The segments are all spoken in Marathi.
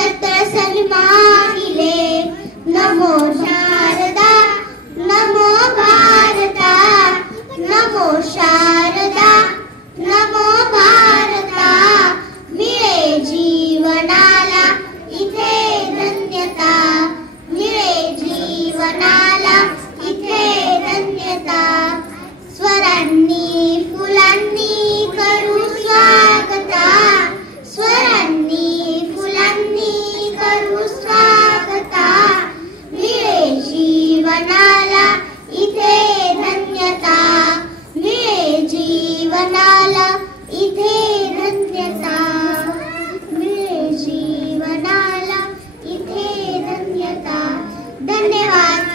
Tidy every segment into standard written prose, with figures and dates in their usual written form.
छत्र सन्मानिले। नमो शारदा नमो भारता, नमो शारदा नमो भारता। मिळे जीवनाला इथे धन्यता, मिळे जीवनाला इथे धन्यता। स्वरांनी फुलांनी करू स्वागता, स्वरांनी फुलांनी करू स्वागता। मिळे जीवनाला इथे धन्यता, मिळे जीवनाला इथे धन्यता, मिळे जीवनाला इथे धन्यता। धन्यवाद।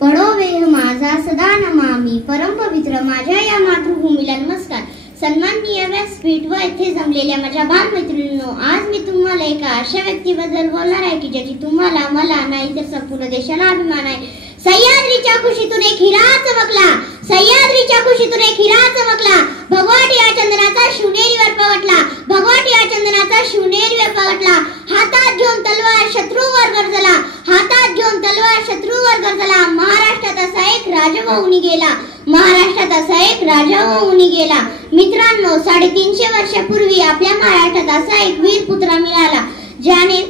पडो वेह माझा सदा नमामि। परम पवित्र माझ्या या मातृभूमीला नमस्कार। सन्माननीय व्यासपीठ व येथे जमलेल्या माझ्या बालमैत्रिणींनो, आज मी तुम्हाला एका अशा व्यक्तीबद्दल बोलणार आहे की ज्याची तुम्हाला, मला नाही तर संपूर्ण देशाला अभिमान आहे। सह्याद्रीच्या कुशीतून एक हिरा चमकला, सह्याद्रीच्या कुशीतून एक हिरा चमकला। भगवान या चंद्राचा शिवनेरीवर पगटला, भगवान या चंद्राचा शिवनेरीवर पगटला। हातात घेऊन तलवार शत्रूवर गरजला, हातात घेऊन तलवार शत्रूवर गरजला। महाराष्ट्रात असा एक राजा होऊन गेला, महाराष्ट्रात असा एक राजा होऊन गेला। मित्रांनो, 350 वर्षापूर्वी आपल्या महाराष्ट्रात असा एक वीर पुत्र मिळाला ज्याने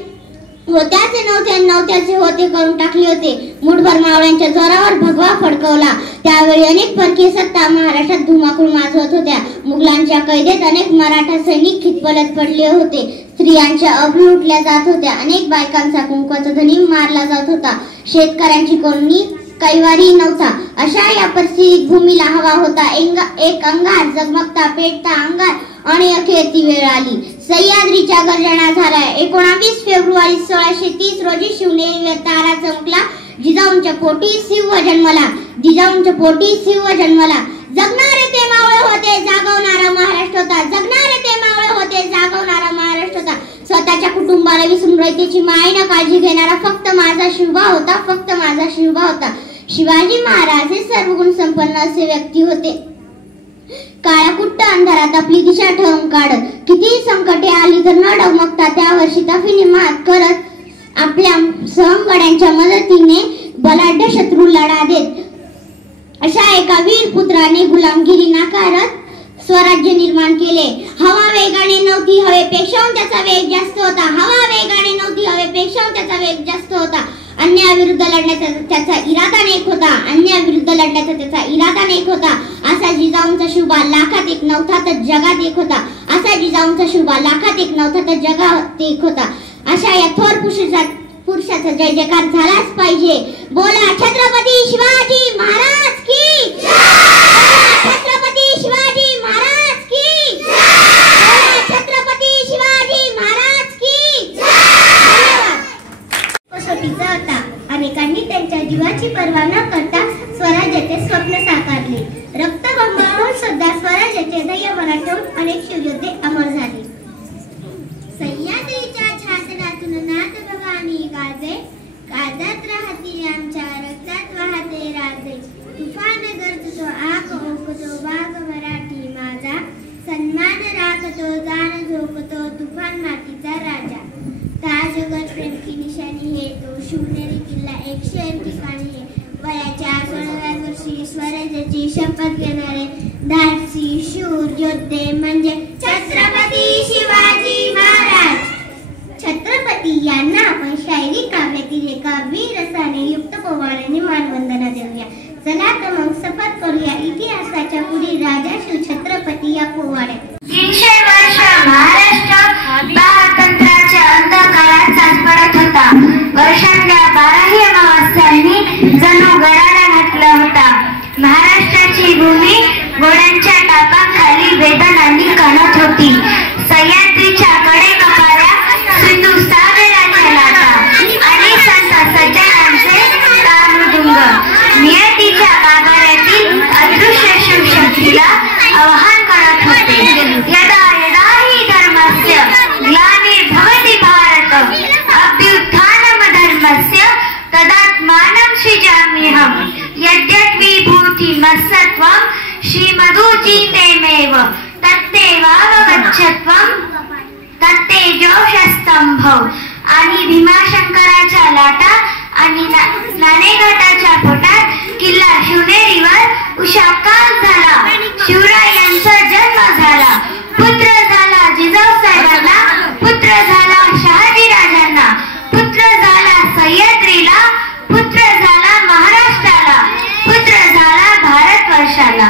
होत्याचे नव्हत्याचे होते करून टाकले होते। मुठभर मावळ्यांच्या जोरावर भगवा फडकवला। त्यावेळी अनेक परकीय सत्ता महाराष्ट्रात धुमाकूळ माजवत होत्या। मुघलांच्या कैदेत अनेक मराठा सैनिक खितपलत पडले होते। स्त्रियांच्या अब्रू लुटल्या जात होत्या, अनेक बायकांचा कुंकवाचा धनी मारला जात होता। शेतकऱ्यांची कोणी कैवारी नव्हता। अशा या परिस्थितीत भूमीला हवा होता एक अंगार, जगमगता पेटता अंगार। आणि अखेर ती वेळ आली, सह्याद्रीच्या गर्जना झाल्या। 19 फेब्रुवारी 1630 रोजी शिवनेरीवर तारा चमकला। जिजाऊंच्या पोटी सिंह जन्मला, जिजाऊंच्या पोटी सिंह जन्मला। जगणारे ते मावळे होते, जागवणारा महाराष्ट्र होता, जगणारे ते मावळे होते, जागवणारा महाराष्ट्र होता। स्वतःच्या कुटुंबाला विसरून रयतेची मायेने काळजी घेणारा फक्त माझा शिवबा होता, फक्त माझा शिवबा होता। शिवाजी महाराज हे सर्वगुण संपन्न असे व्यक्ती होते। काळाकुट्ट अंधारात आपली दिशा ठरवून काढत, किती संकटे आली तर न डगमगता त्यावर शिताफीने मात करत आपल्या सहमगड्यांच्या मदतीने बलाढ्य शत्रू लढा देत अशा एका वीर पुत्राने गुलामगिरी नाकारत स्वराज्य निर्माण केले। हवा वेगाने नव्हती, हवेपेक्षा त्याचा वेग जास्त होता। हवा वेगाने नव्हती, हवेपेक्षा त्याचा वेग जास्त होता। अन्यायाविरुद्ध लढण्याचा त्याचा इरादा नेक होता, अन्यायाविरुद्ध लढण्याचा त्याचा इरादा नेक होता। असा जिजाऊंचा शिवबा लाखात एक नव्हता तर जगात एक होता, असा जिजाऊंचा शिवबा लाखात एक नव्हता तर जगात एक होता। अशा या थोर पुरुषाचा जय जयकार झालाच पाहिजे। बोला छत्रपती शिवाजी महाराज की जय, छत्रपती शिवाजी महाराज की जय, छत्रपती शिवाजी महाराज की जय। कसोटीचा होता, अनेकांनी त्यांच्या जीवाची पर्वा न करता स्वराज्याचे स्वप्न साकारले। रक्तगंगाळून सुद्धा स्वराज्याचे ध्येय मराठवून अनेक शिवयोद्धे अमर झाले। सह्याद्रीच्या छातनातून नाद भवानी गाजे, काळजात राहती आमच्या रक्तात वाहते राजे। तुफान गरजतो आग ओकतो वाघ मराठी माझा, सन्मान राखतो जाण झोकतो शिवनेरी किल्ला 101 ठिकाणी वयाच्या 16व्या वर्षी स्वराज्याची शपथ घेणारे धाडसी शूर योद्धे म्हणजे छत्रपती शिवाजी महाराज. छत्रपती यांना आपण शायरी काव्यातील एका वीर रसाने युक्त पोवाड्याने मानवंदना देऊया. चला तर मग सफर करूया इतिहासाच्या पुढील राजा शिव छत्रपती या पोवाड्यात. 300 वर्ष महाराष्ट्र स्वातंत्र्याच्या अंधकारात सापडत होता. वर्षांच्या 12ही अमावास्यांनी जणू गडाला घातला होता. महाराष्ट्राची भूमी घोड्यांच्या टापाखाली वेदनांनी कणत होती. सह्याद्रीच्या कडेकपाऱ्या सिंधू सागराच्या लाटा आणि संत सज्जनांचे तारमृदुंग नियतीच्या गाभाऱ्यातील अदृश्य शिवशक्तीला आवाहन करत होते. यदा यदा हि धर्मस्य ग्लानिर्भवति भारत अभ्युत्थानम् धर्मस्य तदात्मानं सृजाम्यहम्. यद्यद्विभूतिमत्सत्वं श्रीमदुचितेमेव तत्तेवावगच्छत्वं तत्तेजोषस्तंभव. आणि भीमाशंकराच्या लाटा आणि नाणेघाटाच्या पोटात किल्ला शिवनेरीवर उषाकाल झाला. शिवरायांचा जन्म झाला. पुत्र झाला जिजाऊसाहेबांना, पुत्र झाला शहाजीराजांना, पुत्र झाला सह्याद्रीला, पुत्र झाला महाराष्ट्राला, पुत्र झाला भारतवर्षाला.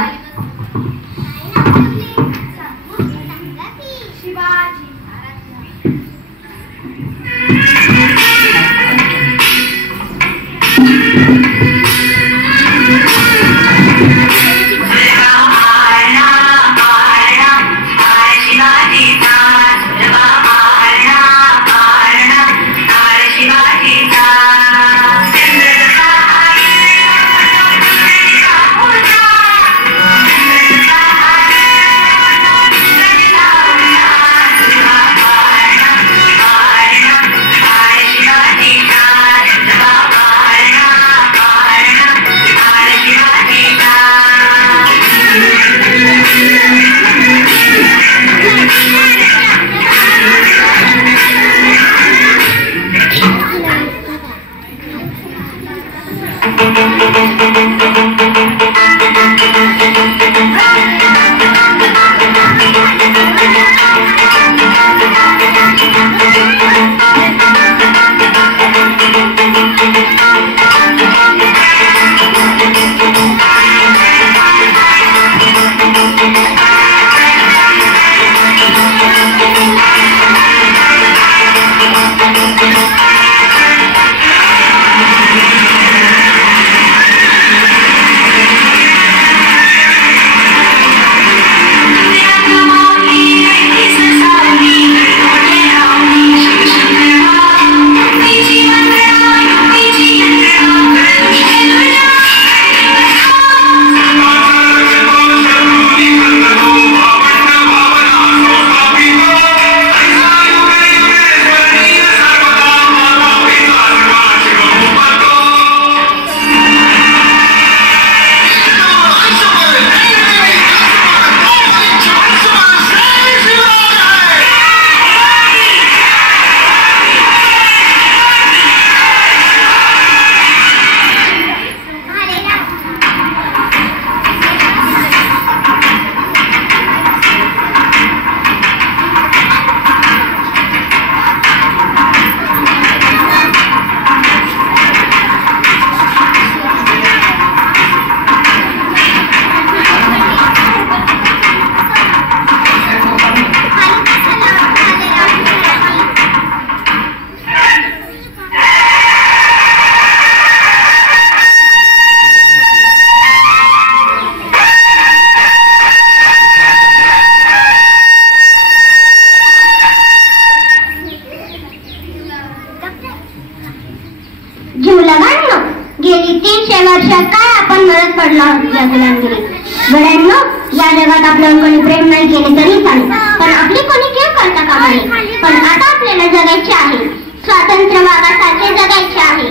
गेली 300 वर्ष काय आपण मदत पडला या गुलामगिरी. गड्यांनो, या जगात आपल्यावर कोणी प्रेम नाही केले तरी चालेल, पण आपली कोणी केव करता कामा नये. पण आता आपल्याला जगायचे आहे, स्वातंत्र्य वाघासारखे जगायचे आहे.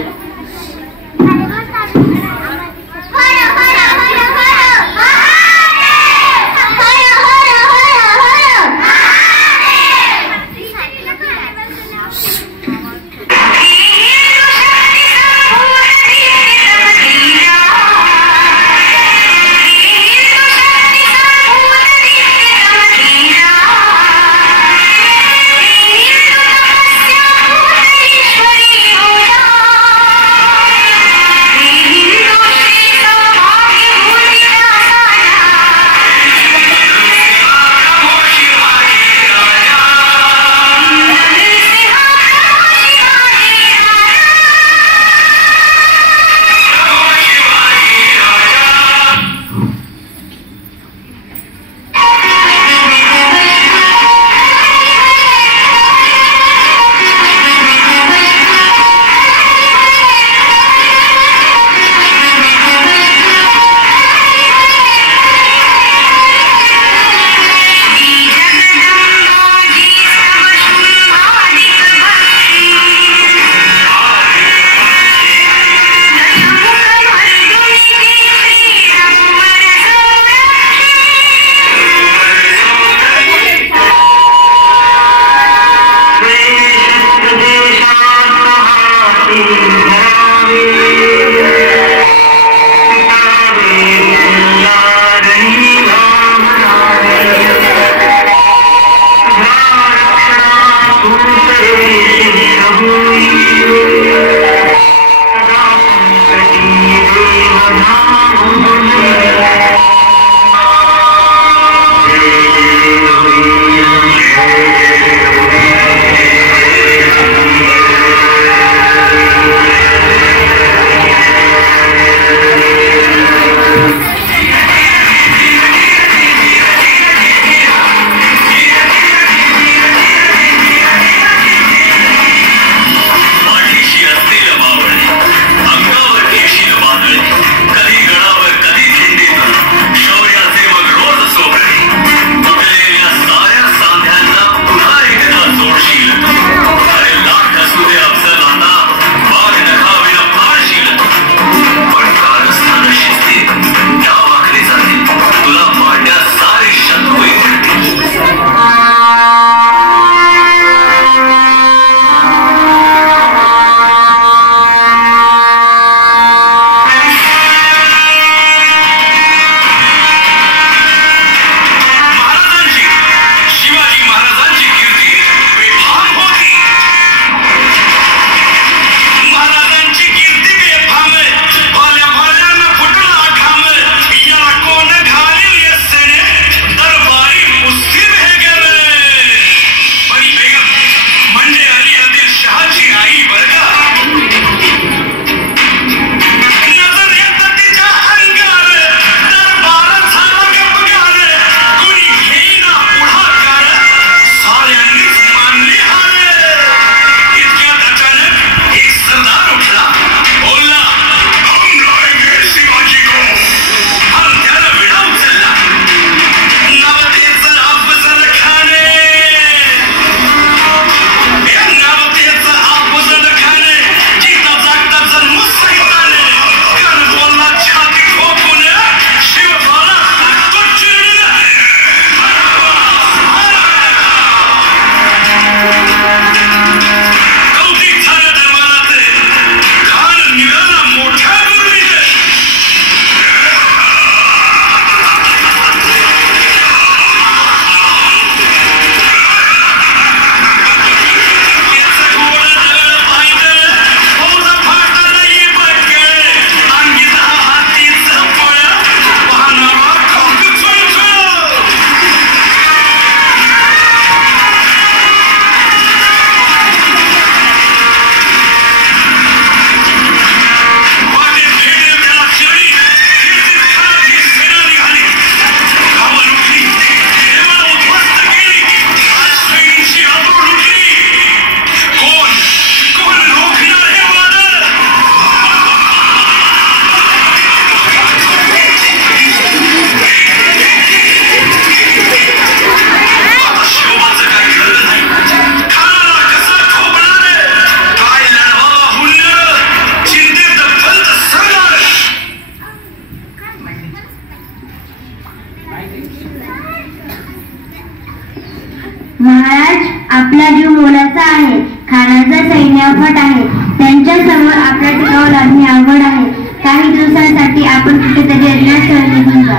शिकावं लागणे आवड आहे. काही दिवसांसाठी आपण कुठेतरी अज्ञात निघून जा.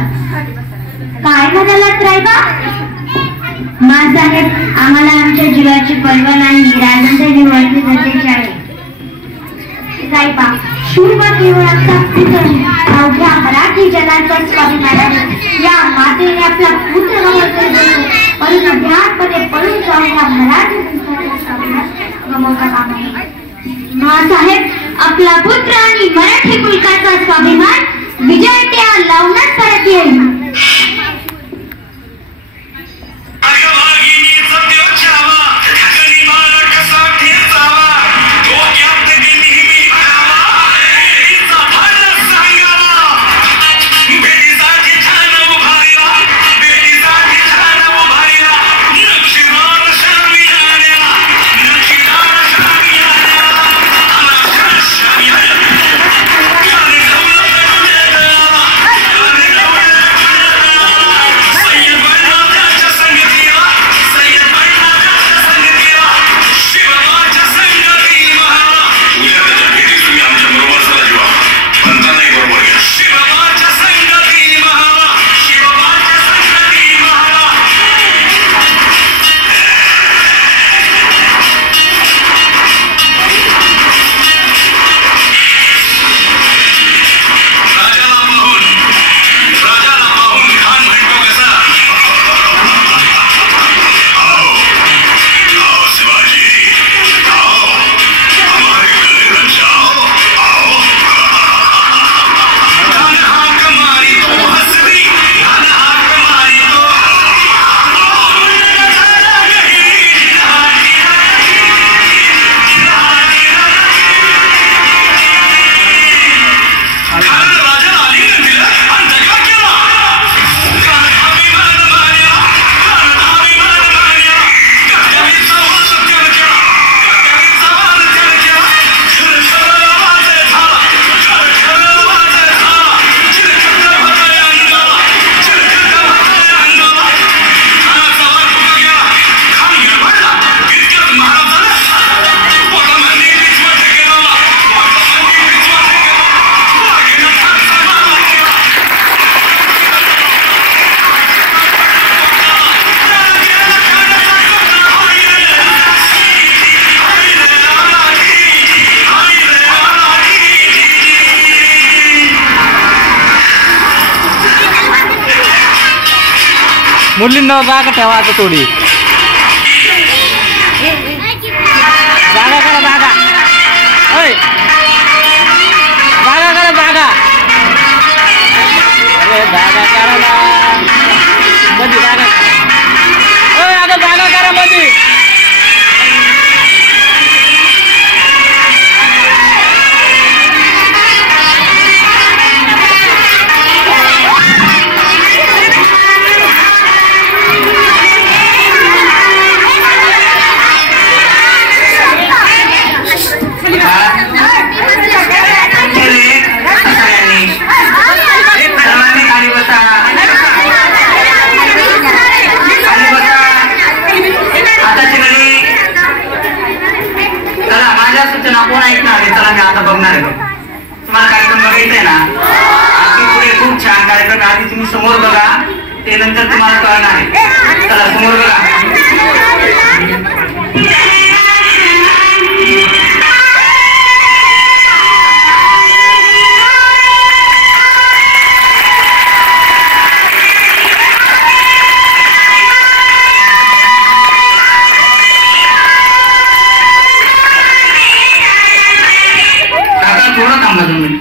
काय म्हणालात रायबा? माँसाहेब, आम्हाला आमच्या जीवाची पर्वा नाही. राजांच्या जीवाची गरजेचे आहे. रायबा, शूर केवळ आपला पुत्र अवघ्या मराठी जनाचा स्वाभिमान आहे. या मातेने आपला पुत्र परंतु अज्ञातपणे पळून जाऊन या मराठी गमवता कामा नये. माँसाहेब, आपला पुत्र आणि मराठी मुलकाचा स्वाभिमान विजय त्या लावण्यात परत येईल. मुलींना जागा ठेवा आता थोडी जागा करा जागा जागा करा जागा अरे जागा करा ना मध्ये जागा आता जागा करा मध्ये कोण ऐकणार आहे? चला मी आता बघणार आहे. तुम्हाला कार्यक्रम बघायचा आहे ना? पुढे खूप छान कार्यक्रम आधी तुम्ही समोर बघा, ते नंतर तुम्हाला कळणार आहे. चला समोर बघा. थोडं थांबा तुम्ही.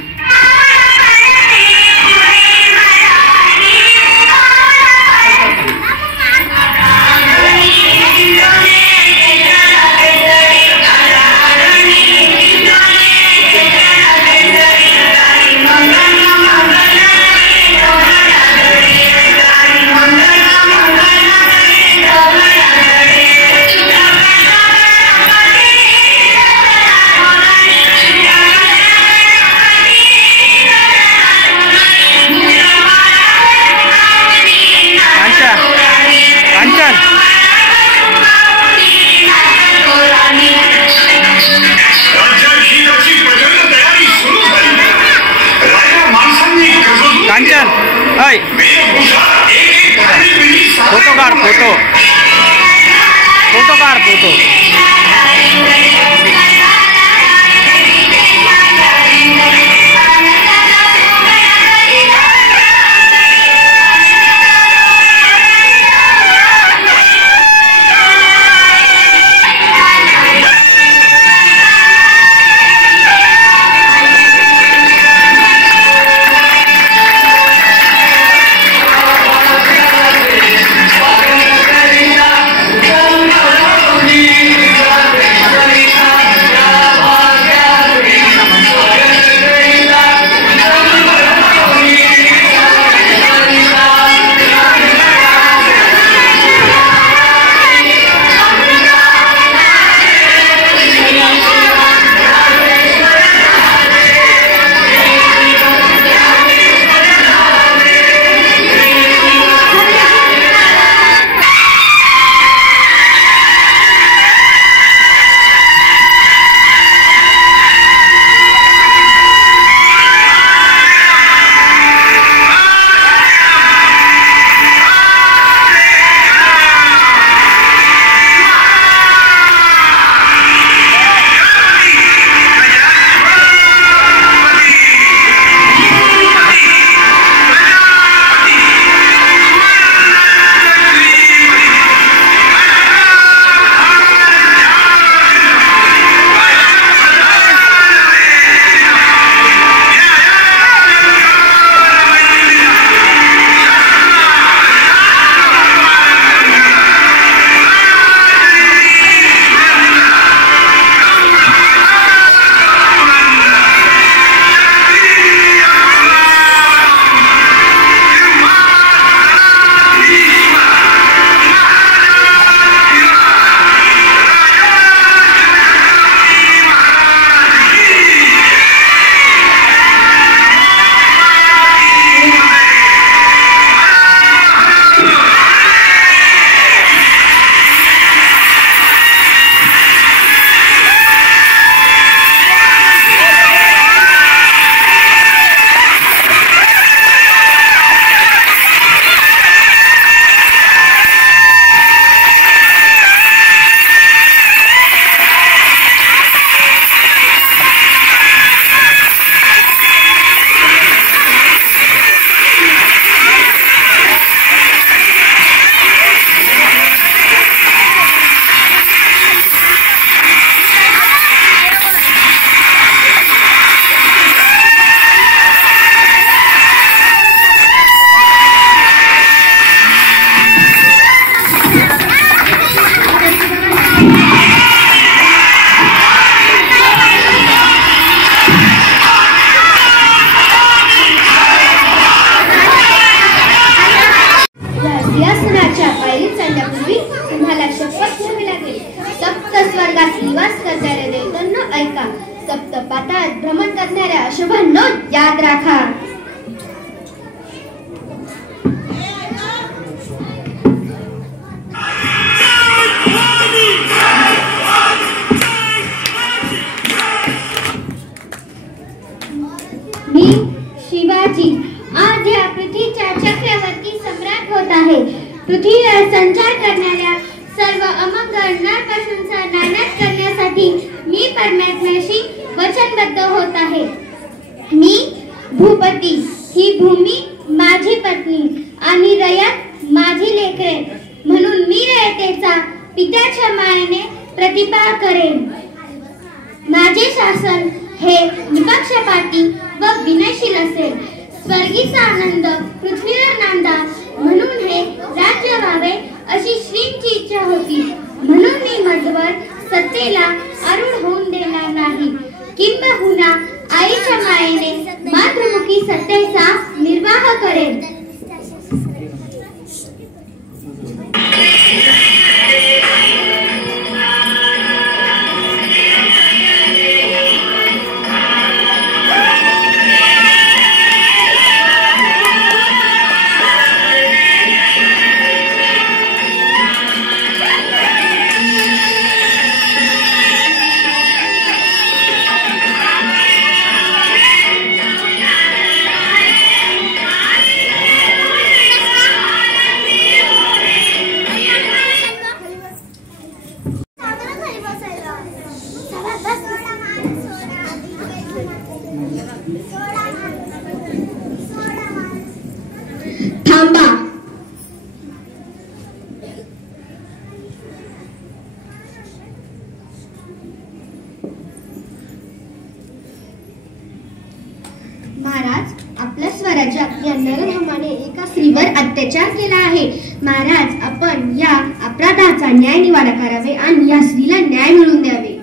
काढ फोटो काढ फोटो. सप्तपाठात भ्रमण करणाऱ्या शुभांनो याद राखा. मी शिवाजी आज या पृथ्वीच्या चक्रवर्ती सम्राट होत आहे. पृथ्वीवर संचार करणाऱ्या सर्व अमंगळ नरपशूंचा नायनाट करण्यासाठी मी परमात्म्याशी वचनबद्ध होत आहे. मी भूपती, ही भूमी माझी पत्नी आणि रयत माझी लेकरे म्हणून मी रयतेचा पित्याच्या मायेने प्रतिपाळ करेन. माझे शासन हे निपक्षपाती व विनयशील असेल. स्वर्गीचा आनंद पृथ्वीवर नांदा म्हणून हे राज्य व्हावे अशी श्रींची इच्छा होती. म्हणून मी मजवर सत्तेला आरूढ होऊन देणार नाही. किंबहुना आईच्या मायेने मातृमुखी सत्तेचा निर्वाह करेन. थांबा. महाराज, आपल्या स्वराज्य आपल्या नरधमाने एका स्त्रीवर अत्याचार केला आहे. महाराज, आपण या अपराधाचा न्याय निवाडा करावे आणि या स्त्रीला न्याय मिळवून द्यावे.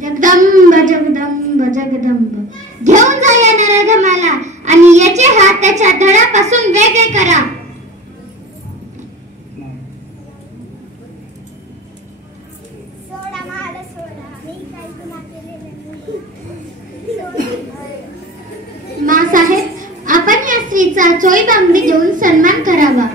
जगदंब जगदंब जगदंब. घेऊन जा या नरधमाला आणि याचे हात त्याच्या धडापासून वेगळे करा. मासाहेब, आपण या स्त्रीचा चोई बांगडी देऊन सन्मान करावा.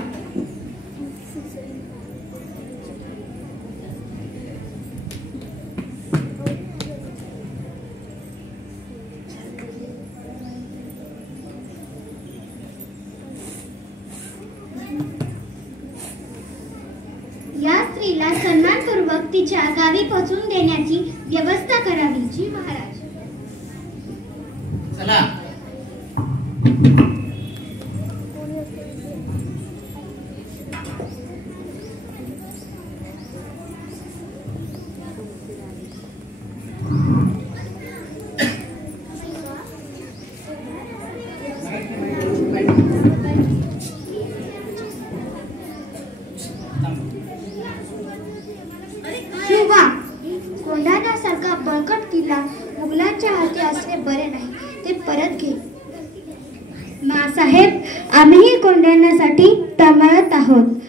या स्त्रीला सन्मानपूर्वक तिच्या गावी पोहोचून देण्याची व्यवस्था करावी. जी महाराज. चला. शिवा, कोंढाण्यासारखा बळकट किल्ला मुघलांच्या हाती असणे बरे नाही. ते परत घे. मासाहेब, आम्हीही कोंढाण्यासाठी तळमळत आहोत.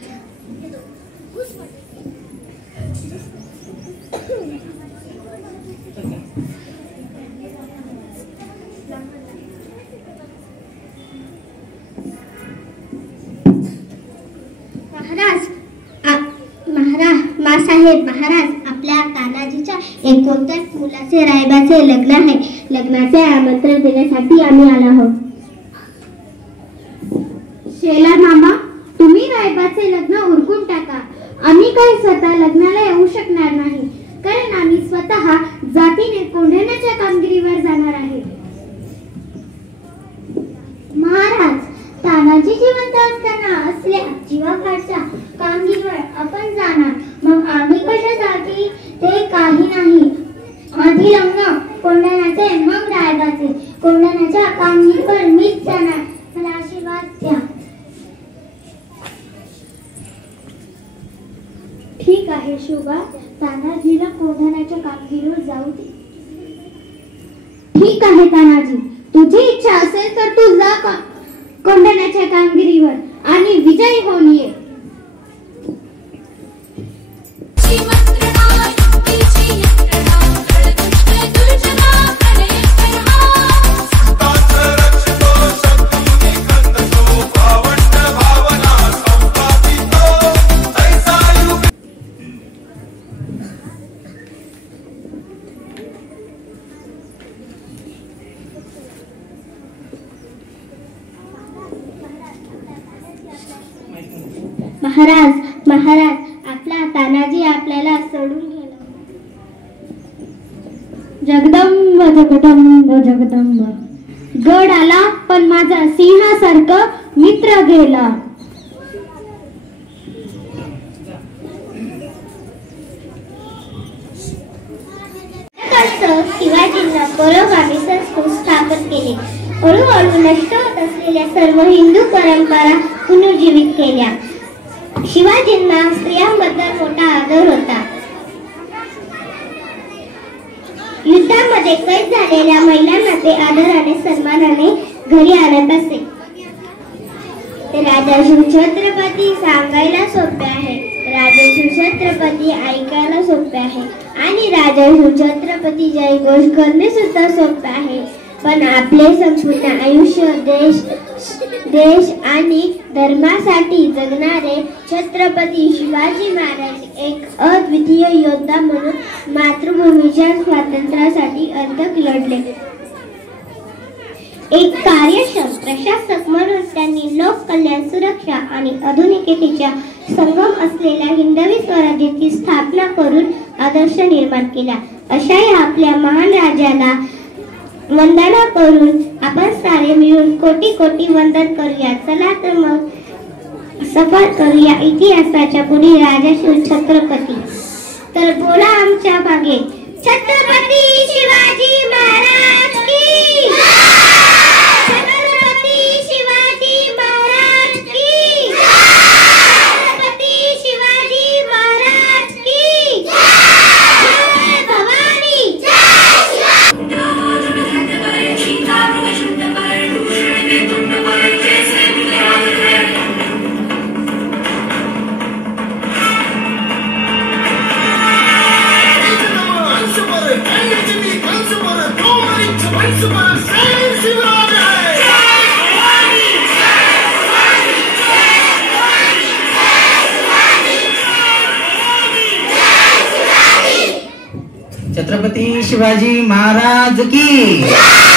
मासाहेब, महाराज, आपल्या तानाजीच्या एकोणत्याच मुलाचे रायबाचे लग्न आहे. लग्नाचे आमंत्रण देण्यासाठी आम्ही आलो आहोत. शेलार मामा, तुम्ही रायबाचे लग्न उरकून टाका. आम्ही काही स्वतः लग्नाला येऊ शकणार नाही, कारण आम्ही स्वतः जातीने कोंढाण्याच्या कामगिरीवर जाणार आहे. महाराज, तानाजी जिवंत असताना असल्या जीवापाडच्या कामगिरीवर आपण जाणार, मग आम्ही कशा जाती? ते काही नाही. आधी लग्न कोंढाण्याचे, मग रायबाचे. कोंढाण्याच्या कामगिरीवर मीच जाणार. मला आशीर्वाद द्या. ठीक आहे शोभा, तानाजीला कोंढाण्याच्या कामगिरीवर जाऊ दे. ठीक आहे तानाजी, तुझी इच्छा असेल तर तू जा कोंढाण्याच्या कामगिरीवर आणि विजयी होऊन ये. महाराज, महाराज, आपला तानाजी आपल्याला सोडून गेला. जगदंब जगदंब जगदंब. गड आला पण माझा सिंहासारखं मित्र गेला. शिवाजींना परोगामी संस्कृत स्थापन केले. हळूहळू नष्ट होत असलेल्या सर्व हिंदू परंपरा पुनर्जीवित केल्या. शिवाजींना स्त्रियांबद्दल मोठा आदर होता. युद्धामध्ये कैद झालेल्या महिलांना ते आदराने सन्मानाने घरी आणत असे. राजा शिवछत्रपती सांगायला सोपे आहे, राजा शिवछत्रपती ऐकायला सोपे आहे आणि राजा शिवछत्रपती जयघोष करणे सुद्धा सोपे आहे. पण आपले संपूर्ण आयुष्य देश आणि धर्मासाठी जगणारे छत्रपती शिवाजी महाराज एक अद्वितीय योद्धा म्हणून मातृभूमीच्या स्वातंत्र्यासाठी अथक लढले. एक कार्यक्षम प्रशासक म्हणून त्यांनी लोक कल्याण, सुरक्षा आणि आधुनिकतेच्या संगम असलेल्या हिंदवी स्वराज्याची स्थापना करून आदर्श निर्माण केला. अशा या आपल्या महान राजाला वंदना करून आपण सारे मिळून कोटी कोटी वंदन करूया. चला तर मग सफर करूया इतिहासाच्या पुढे राजाशिव छत्रपती. तर बोला आमच्या मागे छत्रपती शिवाजी महाराज की. छत्रपती शिवाजी महाराज की. छत्रपती शिवाजी महाराज की. जय भवानी. छत्रपती शिवाजी महाराज की.